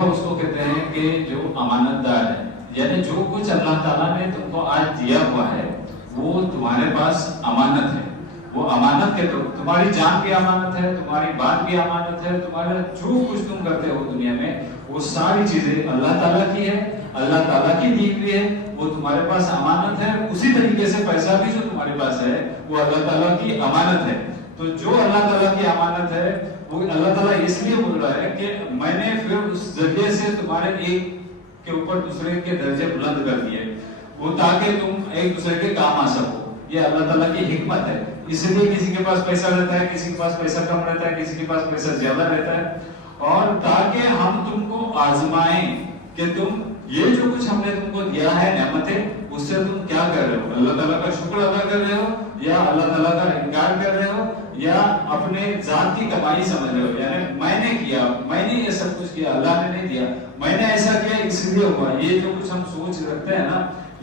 اس کو کہتے ہیں کہ جو امانتدار ہے، یعنی جو کچھ اللہ تعالیٰ نے تم کو آج دیا ہوا ہے وہ تمہارے پاس امانت ہے. وہ امانت کے تو تمہاری جان بھی امانت ہے، تمہاری بات بھی امانت ہے، تمہارا جو کچھ تم کرتے ہو دنیا میں وہ ساری چیزیں اللہ تعالیٰ کی ہے، اللہ تعالیٰ کی دی ہوئی ہے، وہ تمہارے پاس امانت ہے. اسی طریقے سے پیسہ بھی جو تمہارے پاس ہے وہ اللہ تعالیٰ کی امانت ہے. تو جو اللہ تعالیٰ کی امانت ہے وہ اللہ تعالیٰ اس لیے بول رہا ہے کہ میں نے پھر اس ذریعے سے تمہارے ایک کے اوپر دوسرے کے درجے بلند کر دیے، وہ تاکہ تم ایک دوسرے کے کام آ سکو. یہ اللہ تعالیٰ کی حکمت ہے. اس لیے کسی کے پاس پیسہ رہتا ہے، کسی کے پاس پیسہ کم رہتا ہے، کسی کے پاس پیسہ زیادہ رہتا ہے، اور تاکہ ہم تم کو آزمائیں کہ تم یہ جو کچھ ہم نے تم کو دیا ہے نعمتیں، اس سے تم کیا کر رہے ہو. اللہ تعالیٰ کا شکر ادا کر رہے ہو یا اللہ تعالیٰ کا انکار کر رہے ہو یا اپنے ذات کی کمائی سمجھ رہے ہو. یعنی میں نے کیا، میں نے یہ سب کچھ کیا، اللہ نے نہیں دیا، میں نے ایسا کیا اس لیے ہوا. یہ جو کچھ ہم سوچ رکھتے ہیں نا،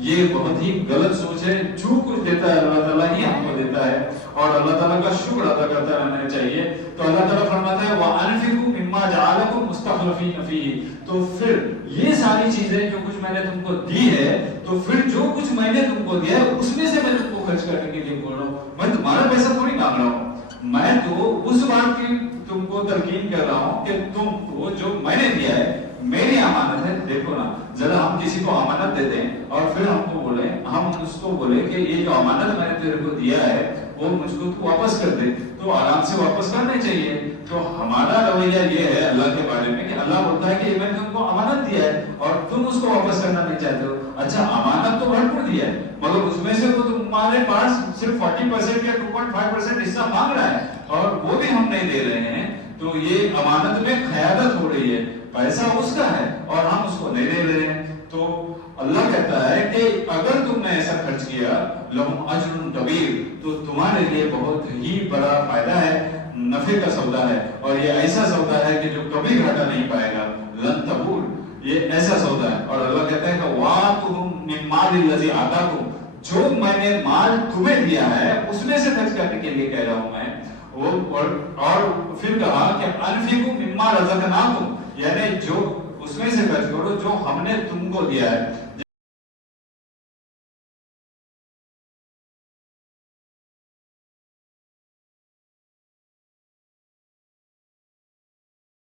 یہ بہت ہی غلط سوچ ہے. جو کچھ دیتا ہے اللہ تعالیٰ ہی ہم کو دیتا ہے، اور اللہ تعالیٰ کا شکر ادا کرتا رہنا چاہیے. تو اللہ تعالیٰ فرماتا ہے وَأَنفِقُوا مِمَّا جَعَلَكُم مُّسْتَخْلَفِينَ فِيهِ. تو پھر یہ ساری چیزیں جو کچھ میں نے تم کو دی ہے، تو پھر جو کچھ میں نے تم کو دیا ہے اس میں سے میں تم کو خرچ کرنے کے لیے بول رہا ہوں. میں تمہارا پیسہ تھوڑی مانگ رہا ہوں، میں تو اس بات کی تم کو تلقین کر رہا ہوں کہ تم کو جو میں نے دیا ہے میری امانت ہے. دیکھو نا، ذرا ہم کسی کو امانت دے دیں اور پھر ہم کو بولیں، ہم اس کو بولیں کہ یہ جو امانت میں نے تیرے کو دیا ہے وہ مجھ کو تو واپس کر دے، تو آرام سے واپس کرنے چاہیے. تو ہمارا رویہ یہ ہے اللہ کے بارے میں کہ اللہ بولتا ہے کہ یہ میں نے تم کو امانت دیا ہے اور تم اس کو واپس کرنا نہیں چاہتے ہو. اچھا، امانت تو بھرپور دیا ہے، مگر اس میں سے تو تمہارے پاس صرف 40% یا 2.5% حصہ مانگ رہا ہے اور وہ بھی ہم نہیں دے رہے ہیں. تو یہ امانت میں خیانت ہو رہی ہے. پیسہ اس کا ہے اور ہم اس کو نہیں دے رہے ہیں. تو اللہ کہتا ہے کہ اگر تم نے ایسا خرچ کیا لہم اجر کبیر، تو تمہارے لیے بہت ہی بڑا فائدہ ہے، نفع کا سودا ہے، اور یہ ایسا سودا ہے کہ جو کبھی گھاٹا نہیں پائے گا. لن تبور، یہ ایسا سودا ہے. اور اللہ کہتا ہے کہ وَآتُهُم مِّن مَّالِ الَّذِي آتَاكُم، جو میں نے مال تمہیں دیا ہے اس میں سے خرچ کرنے کے لیے کہہ رہا ہوں میں. اور پھر کہا کہ انفقوا مما رزقناکم، یعنی جو اس میں سے خرچ کرو جو ہم نے تم کو دیا ہے.